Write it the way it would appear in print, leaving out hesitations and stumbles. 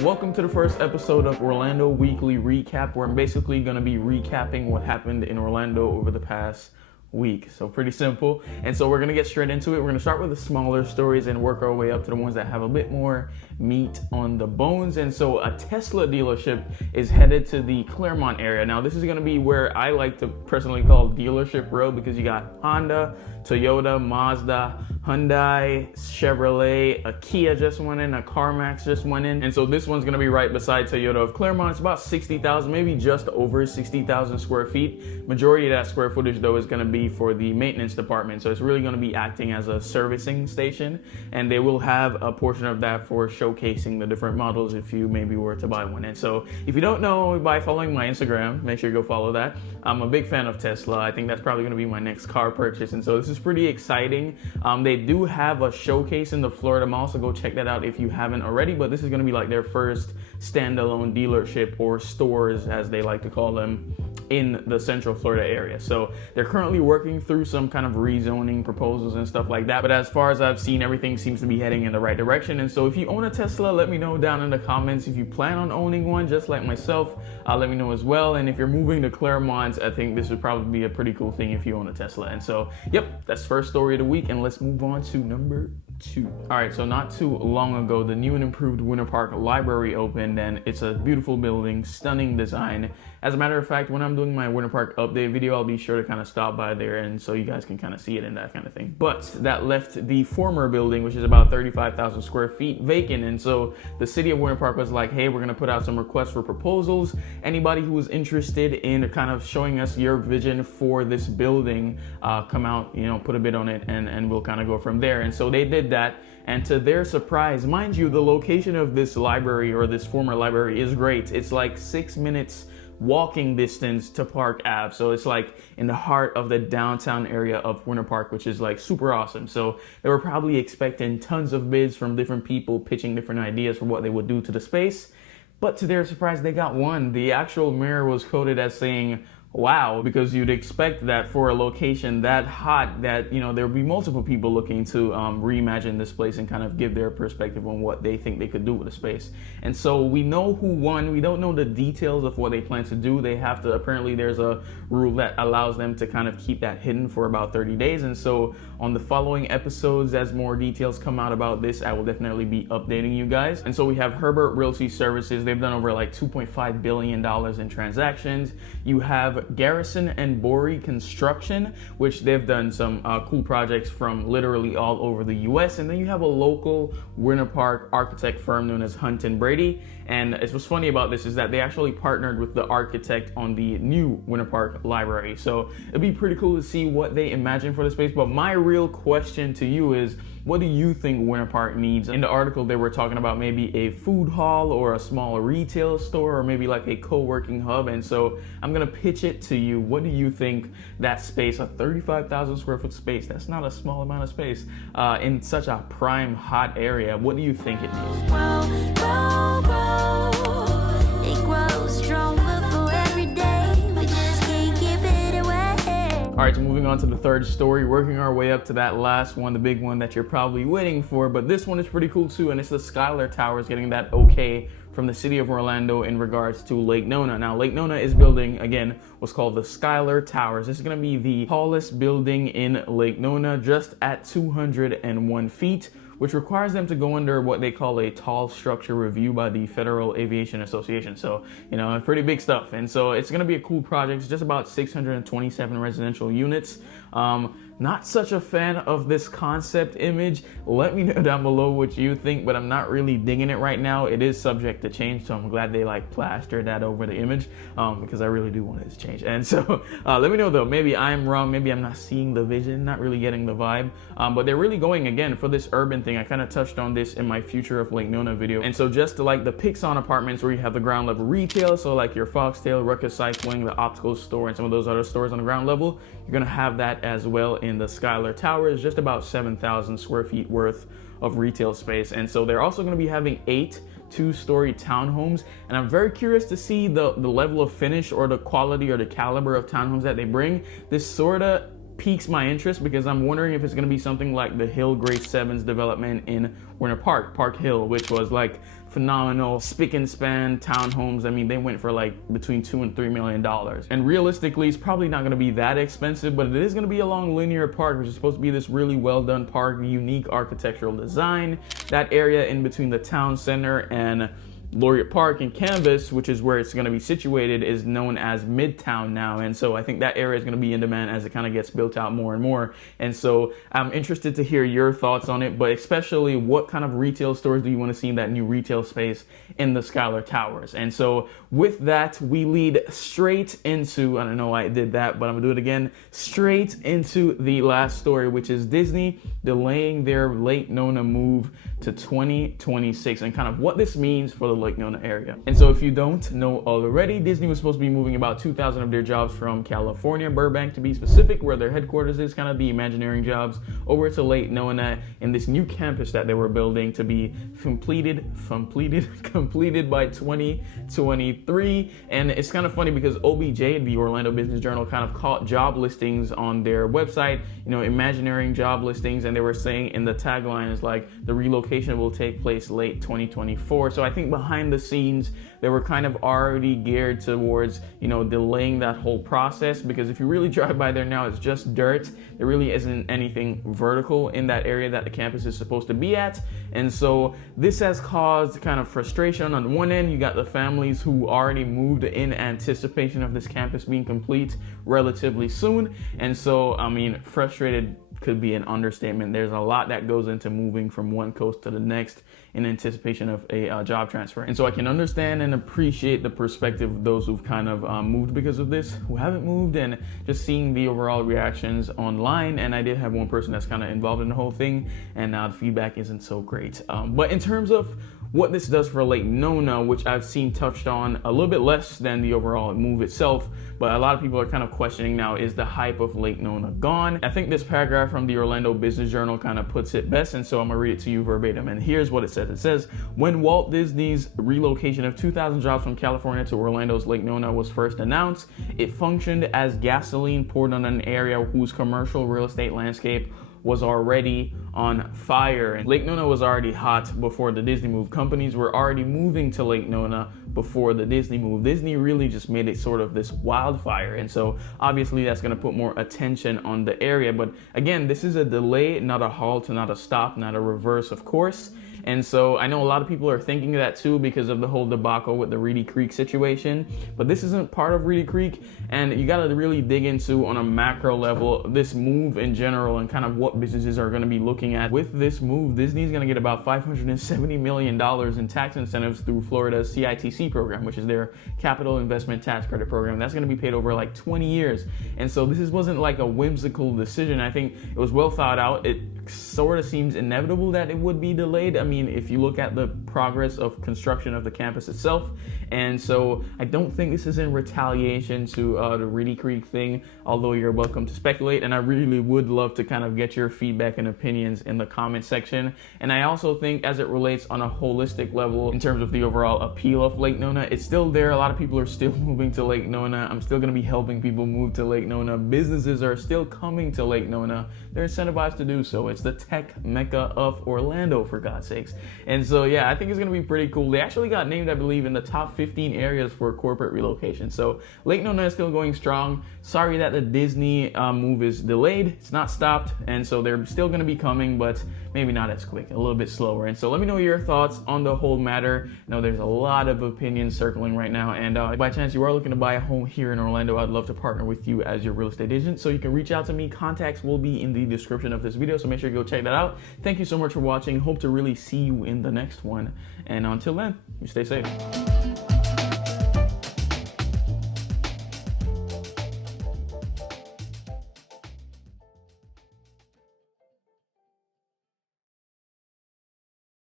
Welcome to the first episode of Orlando Weekly Recap, where I'm basically going to be recapping what happened in Orlando over the past week. So pretty simple. And so we're going to get straight into it. We're going to start with the smaller stories and work our way up to the ones that have a bit more meat on the bones. And so a Tesla dealership is headed to the Claremont area. Now this is going to be where I like to personally call Dealership Road, because you got Honda, Toyota, Mazda, Hyundai, Chevrolet, a Kia just went in, a CarMax just went in. And so this one's gonna be right beside Toyota of Claremont. It's about 60,000, maybe just over 60,000 square feet. Majority of that square footage though is gonna be for the maintenance department. So it's really gonna be acting as a servicing station. And they will have a portion of that for showcasing the different models if you maybe were to buy one. And so if you don't know, by following my Instagram, make sure you go follow that. I'm a big fan of Tesla. I think that's probably gonna be my next car purchase. And so this is pretty exciting. They do have a showcase in the Florida Mall, so go check that out if you haven't already. But this is going to be like their first standalone dealership, or stores as they like to call them, in the Central Florida area. So they're currently working through some kind of rezoning proposals and stuff like that. But as far as I've seen, everything seems to be heading in the right direction. And so if you own a Tesla, let me know down in the comments. If you plan on owning one, just like myself, let me know as well. And if you're moving to Claremont, I think this would probably be a pretty cool thing if you own a Tesla. And so, yep, that's first story of the week. And let's move on to number 2. All right, so not too long ago, the new and improved Winter Park Library opened, and it's a beautiful building, stunning design. As a matter of fact, when I'm doing my Winter Park update video, I'll be sure to kind of stop by there, and so you guys can kind of see it and that kind of thing. But that left the former building, which is about 35,000 square feet, vacant. And so the city of Winter Park was like, hey, we're gonna put out some requests for proposals. Anybody who is interested in kind of showing us your vision for this building, come out, put a bid on it, and we'll kind of go from there. And so they did that. And to their surprise, mind you, the location of this library, or this former library, is great. It's like 6 minutes walking distance to Park Ave. So it's like in the heart of the downtown area of Winter Park, which is like super awesome. So they were probably expecting tons of bids from different people pitching different ideas for what they would do to the space. But to their surprise, they got one. The actual mayor was quoted as saying, wow, because you'd expect that for a location that hot, that there would be multiple people looking to reimagine this place and kind of give their perspective on what they think they could do with the space. And so we know who won. We don't know the details of what they plan to do. They have to, apparently there's a rule that allows them to kind of keep that hidden for about 30 days. And so on the following episodes, as more details come out about this, I will definitely be updating you guys. And so we have Herbert Realty Services. They've done over like $2.5 billion in transactions. You have Garrison and Borey Construction, which they've done some cool projects from literally all over the US. And then you have a local Winter Park architect firm known as Hunt and Brady. And what's funny about this is that they actually partnered with the architect on the new Winter Park Library. So it'd be pretty cool to see what they imagine for the space. But my real question to you is, what do you think Winter Park needs? In the article, they were talking about maybe a food hall or a small retail store, or maybe like a co-working hub. And so I'm gonna pitch it to you. What do you think that space, a 35,000 square foot space, that's not a small amount of space, in such a prime hot area, what do you think it needs? It grows stronger for every day. We just can't give it away. All right, so moving on to the third story, working our way up to that last one, the big one that you're probably waiting for. But this one is pretty cool too, and it's the Skylar Towers getting that okay from the city of Orlando in regards to Lake Nona. Now, Lake Nona is building, again, what's called the Skylar Towers. This is gonna be the tallest building in Lake Nona, just at 201 feet, which requires them to go under what they call a tall structure review by the Federal Aviation Association. So, pretty big stuff. And so it's gonna be a cool project. It's just about 627 residential units. Not such a fan of this concept image. Let me know down below what you think, but I'm not really digging it right now. It is subject to change, so I'm glad they plastered that over the image, because I really do want it to change. And so let me know though, maybe I'm wrong, maybe I'm not seeing the vision, not really getting the vibe, but they're really going, again, for this urban thing. I kind of touched on this in my Future of Lake Nona video. And so just like the Pixon apartments, where you have the ground level retail, so like your Foxtail, Ruckus Cycling, the optical store, and some of those other stores on the ground level, you're gonna have that as well in the Skylar Towers, just about 7,000 square feet worth of retail space. And so they're also going to be having 8 two-story townhomes, and I'm very curious to see the level of finish or the quality or the caliber of townhomes that they bring. This sort of piques my interest because I'm wondering if it's going to be something like the Hill Grace 7's development in Winter Park, Park Hill, which was like phenomenal spick and span townhomes. I mean, they went for like between $2 and $3 million. And realistically, it's probably not going to be that expensive, but it is going to be along Linear Park, which is supposed to be this really well done park, unique architectural design. That area in between the town center and Laureate Park and Canvas, which is where it's going to be situated, is known as Midtown now. And so I think that area is going to be in demand as it kind of gets built out more and more. And so I'm interested to hear your thoughts on it, but especially what kind of retail stores do you want to see in that new retail space in the Skylar Towers? And so with that, we lead straight into, I don't know why I did that, but I'm gonna do it again, straight into the last story, which is Disney delaying their Lake Nona move to 2026 and kind of what this means for the Lake Nona area. And so if you don't know already, Disney was supposed to be moving about 2,000 of their jobs from California, Burbank to be specific, where their headquarters is, kind of the Imagineering jobs, over to Lake Nona in this new campus that they were building to be completed by 2023. And it's kind of funny because OBJ, the Orlando Business Journal, kind of caught job listings on their website, you know, Imagineering job listings, and they were saying in the tagline is like the relocation will take place late 2024. So I think behind the scenes they were kind of already geared towards, you know, delaying that whole process, because if you really drive by there now, it's just dirt. There really isn't anything vertical in that area that the campus is supposed to be at. And so this has caused kind of frustration. On one end, you got the families who already moved in anticipation of this campus being complete relatively soon. And so, I mean, frustrated could be an understatement. There's a lot that goes into moving from one coast to the next in anticipation of a job transfer. And so I can understand and appreciate the perspective of those who've kind of moved because of this, who haven't moved, and just seeing the overall reactions online. And I did have one person that's kind of involved in the whole thing, and the feedback isn't so great. But in terms of what this does for Lake Nona, which I've seen touched on a little bit less than the overall move itself, but a lot of people are kind of questioning now, is the hype of Lake Nona gone? I think this paragraph from the Orlando Business Journal kind of puts it best, and so I'm gonna read it to you verbatim. And here's what it says. It says, when Walt Disney's relocation of 2,000 jobs from California to Orlando's Lake Nona was first announced, it functioned as gasoline poured on an area whose commercial real estate landscape was already on fire. And Lake Nona was already hot before the Disney move. Companies were already moving to Lake Nona before the Disney move. Disney really just made it sort of this wildfire. And so obviously that's gonna put more attention on the area. But again, this is a delay, not a halt, not a stop, not a reverse, of course. And so I know a lot of people are thinking that too because of the whole debacle with the Reedy Creek situation, but this isn't part of Reedy Creek, and you got to really dig into, on a macro level, this move in general and kind of what businesses are going to be looking at. With this move, Disney's going to get about $570 million in tax incentives through Florida's CITC program, which is their Capital Investment Tax Credit program. That's going to be paid over like 20 years. And so this wasn't like a whimsical decision. I think it was well thought out. It sort of seems inevitable that it would be delayed. I mean, if you look at the progress of construction of the campus itself. And so I don't think this is in retaliation to the Reedy Creek thing, although you're welcome to speculate. And I really would love to kind of get your feedback and opinions in the comment section. And I also think as it relates on a holistic level in terms of the overall appeal of Lake Nona, it's still there. A lot of people are still moving to Lake Nona. I'm still going to be helping people move to Lake Nona. Businesses are still coming to Lake Nona. They're incentivized to do so. It's the tech mecca of Orlando, for God's sakes. And so, yeah, I think it's going to be pretty cool. They actually got named, I believe, in the top 15 areas for corporate relocation. So Lake Nona is still going strong. Sorry that the Disney move is delayed. It's not stopped. And so they're still going to be coming, but maybe not as quick, a little bit slower. And so let me know your thoughts on the whole matter. I know there's a lot of opinions circling right now. And by chance you are looking to buy a home here in Orlando, I'd love to partner with you as your real estate agent. So you can reach out to me. Contacts will be in the description of this video. So make sure you go check that out. Thank you so much for watching. Hope to really see you in the next one. And until then, you stay safe.